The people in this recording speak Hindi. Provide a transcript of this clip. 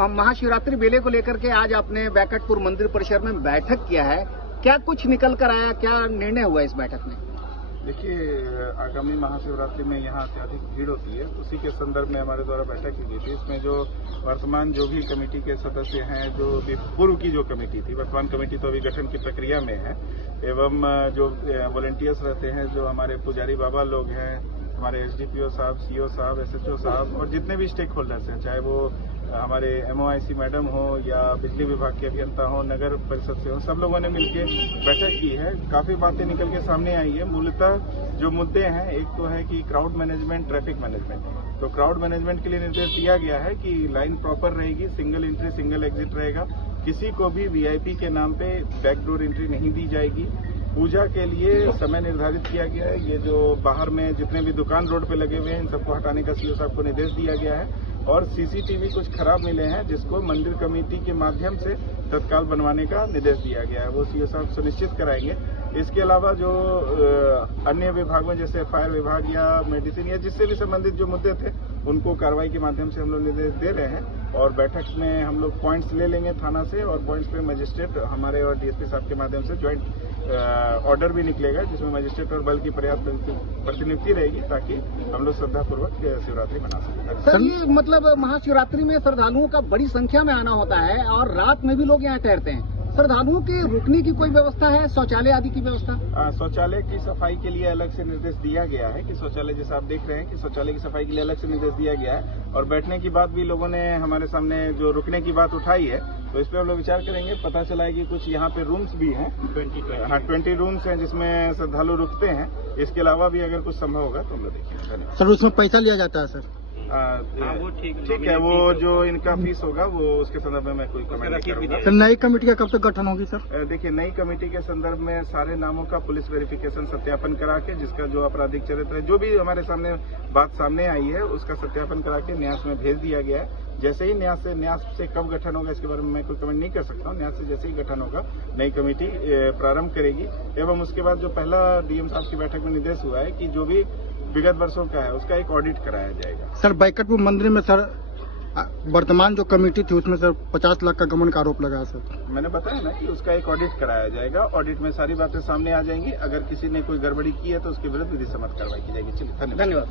महाशिवरात्रि मेले को लेकर के आज आपने बैकटपुर मंदिर परिसर में बैठक किया है, क्या कुछ निकल कर आया, क्या निर्णय हुआ इस बैठक में? देखिए, आगामी महाशिवरात्रि में यहाँ अत्यधिक भीड़ होती है, उसी के संदर्भ में हमारे द्वारा बैठक की गई थी। इसमें जो वर्तमान जो भी कमेटी के सदस्य हैं, जो भी पूर्व की जो कमेटी थी, वर्तमान कमेटी तो अभी गठन की प्रक्रिया में है, एवं जो वॉलंटियर्स रहते हैं, जो हमारे पुजारी बाबा लोग हैं, हमारे एसडीपीओ साहब, सीओ साहब, एसएचओ साहब और जितने भी स्टेक होल्डर्स हैं, चाहे वो हमारे एमओआईसी मैडम हो या बिजली विभाग के अभियंता हो, नगर परिषद से हो, सब लोगों ने मिलकर बैठक की है। काफी बातें निकल के सामने आई है। मूलतः जो मुद्दे हैं, एक तो है कि क्राउड मैनेजमेंट, ट्रैफिक मैनेजमेंट। तो क्राउड मैनेजमेंट के लिए निर्देश दिया गया है कि लाइन प्रॉपर रहेगी, सिंगल एंट्री सिंगल एग्जिट रहेगा, किसी को भी वीआईपी के नाम पे बैकडोर एंट्री नहीं दी जाएगी। पूजा के लिए समय निर्धारित किया गया है। ये जो बाहर में जितने भी दुकान रोड पे लगे हुए हैं, इन सबको हटाने का सीओ साहब को निर्देश दिया गया है। और सीसीटीवी कुछ खराब मिले हैं, जिसको मंदिर कमेटी के माध्यम से तत्काल बनवाने का निर्देश दिया गया है, वो सीओ साहब सुनिश्चित कराएंगे। इसके अलावा जो अन्य विभागों जैसे फायर विभाग या मेडिसिन या जिससे भी संबंधित जो मुद्दे थे, उनको कार्रवाई के माध्यम से हम लोग निर्देश दे रहे हैं। और बैठक में हम लोग पॉइंट्स ले लेंगे थाना से, और पॉइंट्स पे मजिस्ट्रेट हमारे और डीएसपी साहब के माध्यम से ज्वाइंट ऑर्डर भी निकलेगा, जिसमें मजिस्ट्रेट और बल की पर्याप्त प्रतिनियुक्ति रहेगी, ताकि हम लोग श्रद्धापूर्वक शिवरात्रि मना सकें। सर, ये मतलब महाशिवरात्रि में श्रद्धालुओं का बड़ी संख्या में आना होता है और रात में भी लोग यहाँ ठहरते हैं। श्रद्धालुओं के रुकने की कोई व्यवस्था है, शौचालय आदि की व्यवस्था? शौचालय की सफाई के लिए अलग से निर्देश दिया गया है कि शौचालय, जैसे आप देख रहे हैं कि शौचालय की सफाई के लिए अलग से निर्देश दिया गया है। और बैठने की बात भी लोगों ने हमारे सामने जो रुकने की बात उठाई है, तो इस पर हम लोग विचार करेंगे। पता चला है कि कुछ यहाँ पे रूम्स भी हैं, 20 रूम्स हैं जिसमें श्रद्धालु रुकते हैं। इसके अलावा भी अगर कुछ संभव होगा तो हम लोग देखेंगे। धन्यवाद। सर, उसमें पैसा लिया जाता है सर? वो ठीक है, वो जो इनका फीस होगा वो उसके संदर्भ में मैं कोई कमेंट नहीं करूंगा। सर, नई कमेटी का कब तक गठन होगी सर? देखिए, नई कमेटी के संदर्भ में सारे नामों का पुलिस वेरिफिकेशन सत्यापन करा के, जिसका जो आपराधिक चरित्र है, जो भी हमारे सामने बात सामने आई है, उसका सत्यापन करा के न्यास में भेज दिया गया है। जैसे ही न्यास से कब गठन होगा इसके बारे में मैं कोई कमेंट नहीं कर सकता हूँ। न्यास से जैसे ही गठन होगा, नई कमेटी प्रारंभ करेगी। एवं उसके बाद जो पहला डीएम साहब की बैठक में निर्देश हुआ है कि जो भी विगत वर्षों का है, उसका एक ऑडिट कराया जाएगा। सर, बैकटपुर मंदिर में सर वर्तमान जो कमेटी थी, उसमें सर 50 लाख का गबन का आरोप लगा सर। मैंने बताया ना कि उसका एक ऑडिट कराया जाएगा। ऑडिट में सारी बातें सामने आ जाएंगी। अगर किसी ने कोई गड़बड़ी की है तो उसके विरुद्ध विधि सम्मत कार्रवाई की जाएगी। चलिए, धन्यवाद।